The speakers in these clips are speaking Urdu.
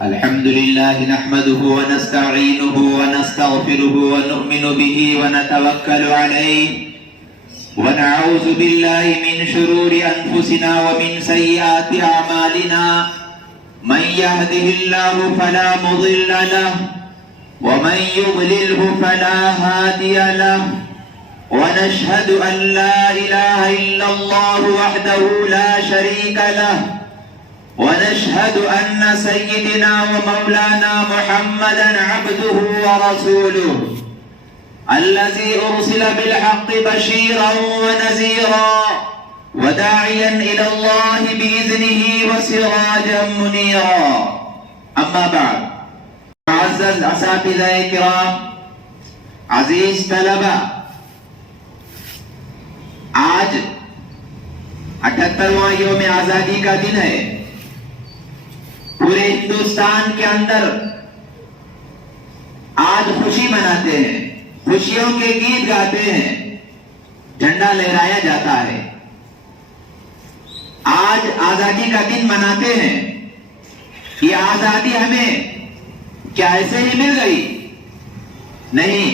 الحمد لله نحمده ونستعينه ونستغفره ونؤمن به ونتوكل عليه ونعوذ بالله من شرور أنفسنا ومن سيئات أعمالنا من يهده الله فلا مضل له ومن يضلله فلا هادي له ونشهد أن لا إله إلا الله وحده لا شريك له ونشهد أن سيدنا ومولانا محمدا عبده ورسوله الذي أرسل بالحق بشيرا ونذيرا وداعيا إلى الله بإذنه وسراجا منيرا. أما بعد، معزز اساتذہ کرام، عزیز طلبہ، آج 78واں یوم آزادی کا دن ہے. پورے ہندوستان کے اندر آج خوشی مناتے ہیں، خوشیوں کے گیت گاتے ہیں، جھنڈا لہرایا جاتا ہے. آج آزادی کا دن مناتے ہیں. یہ آزادی ہمیں کیا ایسے ہی مل گئی؟ نہیں،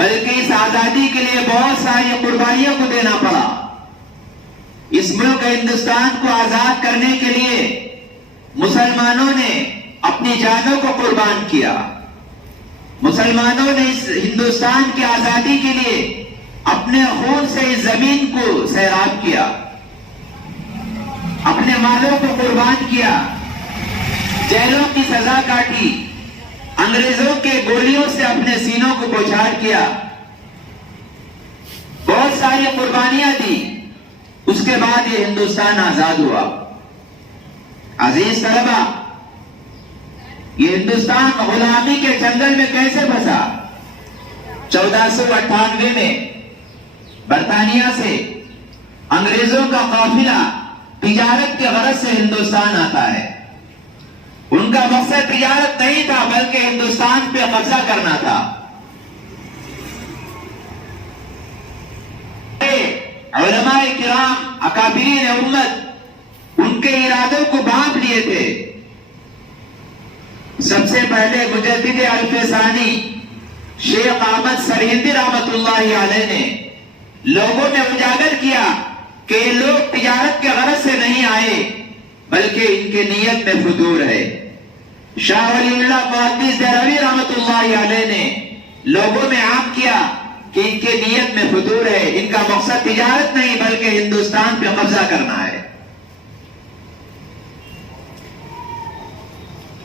بلکہ اس آزادی کے لیے بہت ساری قربانیوں کو دینا پڑا. اس ملک ہندوستان کو آزاد کرنے کے لیے مسلمانوں نے اپنی جانوں کو قربان کیا. مسلمانوں نے اس ہندوستان کی آزادی کے لیے اپنے خون سے اس زمین کو سیراب کیا، اپنے مالوں کو قربان کیا، جیلوں کی سزا کاٹی، انگریزوں کے گولیوں سے اپنے سینوں کو بوچھاڑ کیا، بہت ساری قربانیاں دی. اس کے بعد یہ ہندوستان آزاد ہوا. عزیز طلبہ، یہ ہندوستان غلامی کے جنگل میں کیسے پھنسا؟ 1498 میں برطانیہ سے انگریزوں کا قافلہ تجارت کے غرض سے ہندوستان آتا ہے. ان کا مقصد تجارت نہیں تھا، بلکہ ہندوستان پہ قبضہ کرنا تھا. علماء کرام، اکابرین امت ان کے ارادوں کو بانپ لیے تھے. سب سے پہلے مجدد الفسانی شیخ احمد سرہندی رحمت اللہ علیہ نے لوگوں میں اجاگر کیا کہ یہ لوگ تجارت کے غرض سے نہیں آئے، بلکہ ان کے نیت میں فجور ہے. شاہ ولی اللہ محدث دہلوی رحمت اللہ علیہ نے لوگوں میں عام کیا کہ ان کے نیت میں فجور ہے، ان کا مقصد تجارت نہیں بلکہ ہندوستان پہ قبضہ کرنا ہے.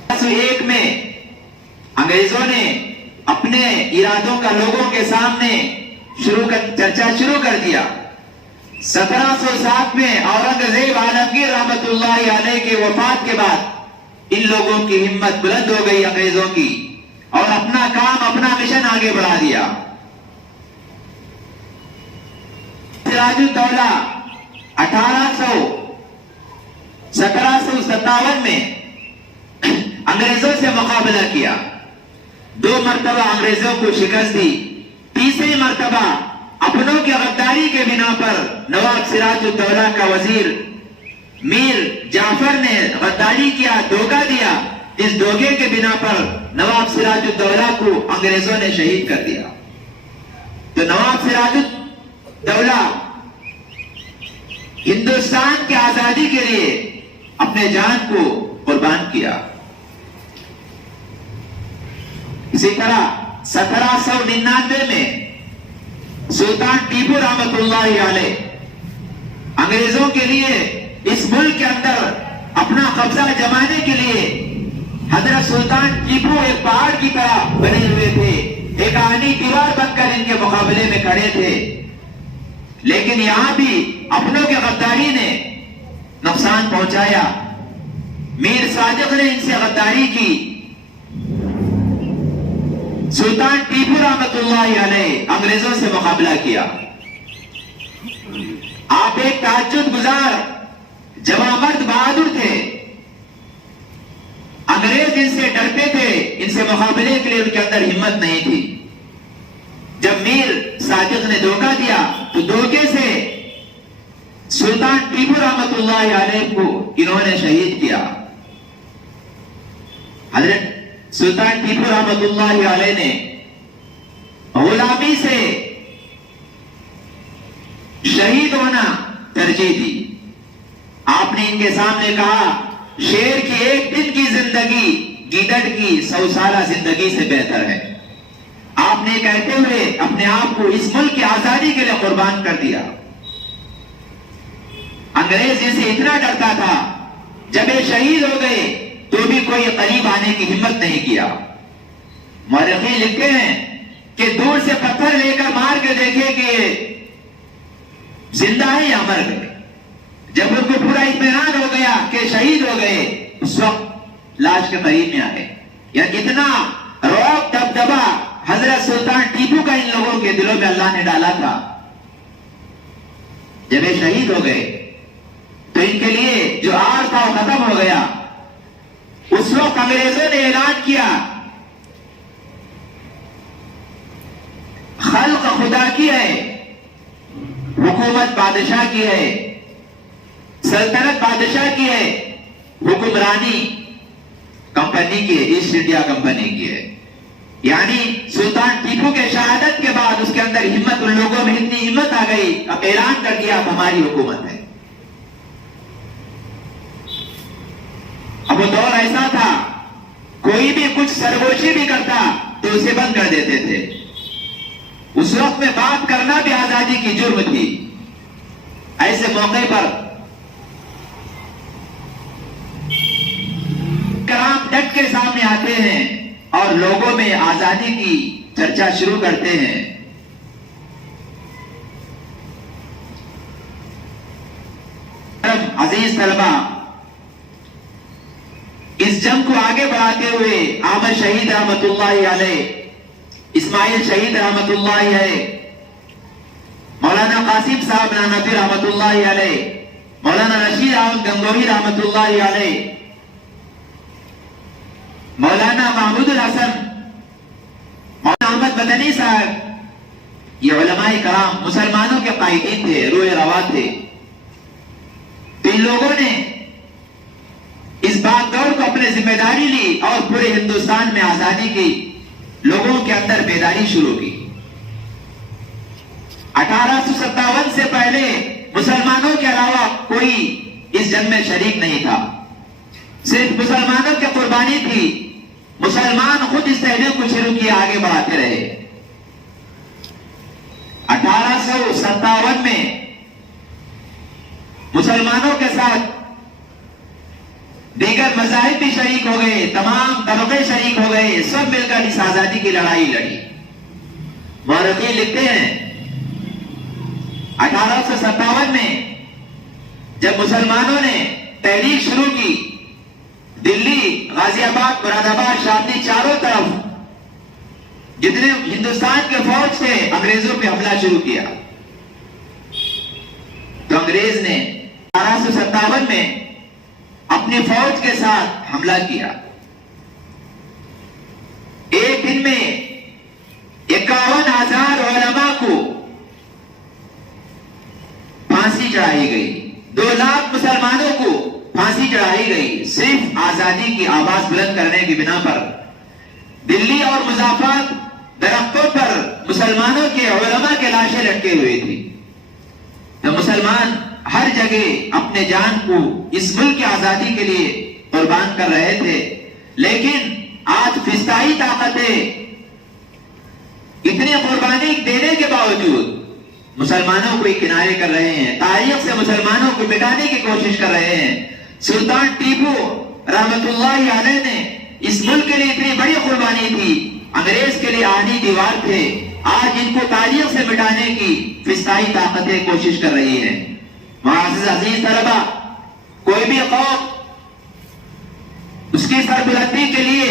1901 میں انگریزوں نے اپنے ارادوں کا لوگوں کے سامنے چرچا شروع کر دیا. 1707 میں اورنگزیب عالمگیر رحمت اللہ علیہ کے وفات کے بعد ان لوگوں کی ہمت بلند ہو گئی انگریزوں کی، اور اپنا کام، اپنا مشن آگے بڑھا دیا. سراج الدولہ 1757 میں انگریزوں سے مقابلہ کیا. 2 مرتبہ انگریزوں کو شکست دی. تیسری مرتبہ اپنوں کی غداری کے بنا پر نواب سراج الدولہ کا وزیر میر جعفر نے غداری کیا، دھوکہ دیا. اس دھوکے کے بنا پر نواب سراج الدولہ کو انگریزوں نے شہید کر دیا. تو نواب سراج الدولہ ہندوستان کی آزادی کے لیے اپنے جان کو قربان کیا. اسی طرح 1799 میں سلطان ٹیپو رحمت اللہ علیہ انگریزوں کے لیے اس ملک کے اندر اپنا قبضہ جمانے کے لیے حضرت سلطان ٹیپو ایک پہاڑ کی طرح بنے ہوئے تھے، ایک آہنی دیوار بن کر ان کے مقابلے میں کھڑے تھے. لیکن یہاں بھی اپنوں کے غداری نے نقصان پہنچایا. میر صادق نے ان سے غداری کی. سلطان ٹیپو رحمت اللہ علیہ انگریزوں سے مقابلہ کیا. آپ ایک تہجد گزار جوانمرد بہادر تھے. انگریز ان سے ڈرتے تھے، ان سے مقابلے کے لیے ان کے اندر ہمت نہیں تھی. جب میر صادق نے دھوکہ دیا تو دھوکے سے سلطان ٹیپو رحمت اللہ علیہ کو انہوں نے شہید کیا. حضرت سلطان ٹیپو رحمت اللہ علیہ نے غلامی سے شہید ہونا ترجیح دی. آپ نے ان کے سامنے کہا شیر کی ایک دن کی زندگی گیدڑ کی 100 سالہ زندگی سے بہتر ہے. آپ نے کہتے ہوئے اپنے آپ کو اس ملک کی آزادی کے لیے قربان کر دیا. انگریز جسے اتنا ڈرتا تھا جب یہ شہید ہو گئے تو بھی کوئی قریب آنے کی ہمت نہیں کیا. مورخین لکھتے ہیں کہ دور سے پتھر لے کر مار کے دیکھے کہ یہ زندہ ہے یا مر گئے. جب ان کو پورا اطمینان ہو گیا کہ شہید ہو گئے اس وقت لاش کے قریب میں آئے. یا کتنا رعب دبدبا حضرت سلطان ٹیپو کا ان لوگوں کے دلوں میں اللہ نے ڈالا تھا. جب یہ شہید ہو گئے تو ان کے لیے جو آر تھا وہ ختم ہو گیا. اس وقت انگریزوں نے اعلان کیا خلق خدا کی ہے، حکومت بادشاہ کی ہے، سلطنت بادشاہ کی ہے، حکمرانی کمپنی کی ہے، ایسٹ انڈیا کمپنی کی ہے. یعنی سلطان ٹیپو کے شہادت کے بعد اس کے اندر ہمت، ان لوگوں میں اتنی ہمت آ گئی، اب اعلان کر دیا اب ہماری حکومت ہے. اب وہ دور ایسا تھا کوئی بھی کچھ سرگوشی بھی کرتا تو اسے بند کر دیتے تھے. اس وقت میں بات کرنا بھی آزادی کی جرم تھی. ایسے موقع پر کرام ڈٹ کے سامنے آتے ہیں اور لوگوں میں آزادی کی چرچا شروع کرتے ہیں. عزیز طلبہ، اس جنگ کو آگے بڑھاتے ہوئے احمد شہید رحمت اللہ علیہ، اسماعیل شہید رحمت اللہ علیہ، مولانا قاسم صاحب نانوتوی رحمت اللہ علیہ، مولانا رشید احمد گنگوہی رحمت اللہ علیہ، مولانا محمود الحسن، مولانا احمد مدنی صاحب، یہ علماء کرام مسلمانوں کے قائدین تھے، روح روا تھے. تو ان لوگوں نے اس بات دور کو اپنے ذمہ داری لی اور پورے ہندوستان میں آزادی کی لوگوں کے اندر بیداری شروع کی. 1857 سے پہلے مسلمانوں کے علاوہ کوئی اس جنگ میں شریک نہیں تھا. صرف مسلمانوں کی قربانی تھی. مسلمان خود اس تحریک کو شروع کیا، آگے بڑھاتے رہے. 1857 میں مسلمانوں کے ساتھ دیگر مذاہب بھی شریک ہو گئے، تمام طبقے شریک ہو گئے، سب مل کر اس آزادی کی لڑائی لڑی. مورخین لکھتے ہیں 1857 میں جب مسلمانوں نے تحریک شروع کی، دلی، غازی آباد، مراد آباد، شاملی، چاروں طرف جتنے ہندوستان کے فوج تھے انگریزوں پہ حملہ شروع کیا. تو انگریز نے 1857 میں اپنی فوج کے ساتھ حملہ کیا. ایک دن میں 51,000 علماء کو پھانسی چڑھائی گئی، 2 لاکھ مسلمانوں کو پھانسی چڑھائی گئی، صرف آزادی کی آواز بلند کرنے کی بنا پر. دلی اور مضافات درختوں پر مسلمانوں کے علماء کے لاشیں لٹکے ہوئے تھی. تو مسلمان ہر جگہ اپنے جان کو اس ملک کی آزادی کے لیے قربان کر رہے تھے. لیکن آج فضائی طاقتیں اتنی قربانی دینے کے باوجود مسلمانوں کو کنارے کر رہے ہیں، تاریخ سے مسلمانوں کو مٹانے کی کوشش کر رہے ہیں. سلطان ٹیپو رحمت اللہ علیہ نے اس ملک کے لیے اتنی بڑی قربانی تھی، انگریز کے لیے آہنی دیوار تھے. آج ان کو تاریخ سے مٹانے کی فضائی طاقتیں کوشش کر رہی ہیں. معزز عزیز طلبہ، کوئی بھی قوم اس کی سربلندی کے لیے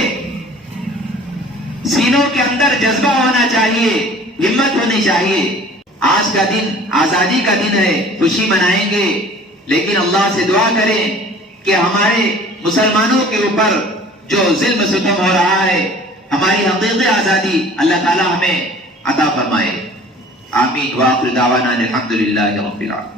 سینوں کے اندر جذبہ ہونا چاہیے، ہمت ہونی چاہیے. آج کا دن آزادی کا دن ہے، خوشی منائیں گے، لیکن اللہ سے دعا کریں کہ ہمارے مسلمانوں کے اوپر جو ظلم ستم ہو رہا ہے، ہماری حقیقی آزادی اللہ تعالی ہمیں عطا فرمائے. آمین. وآخر دعوانا الحمدللہ رب العالمین.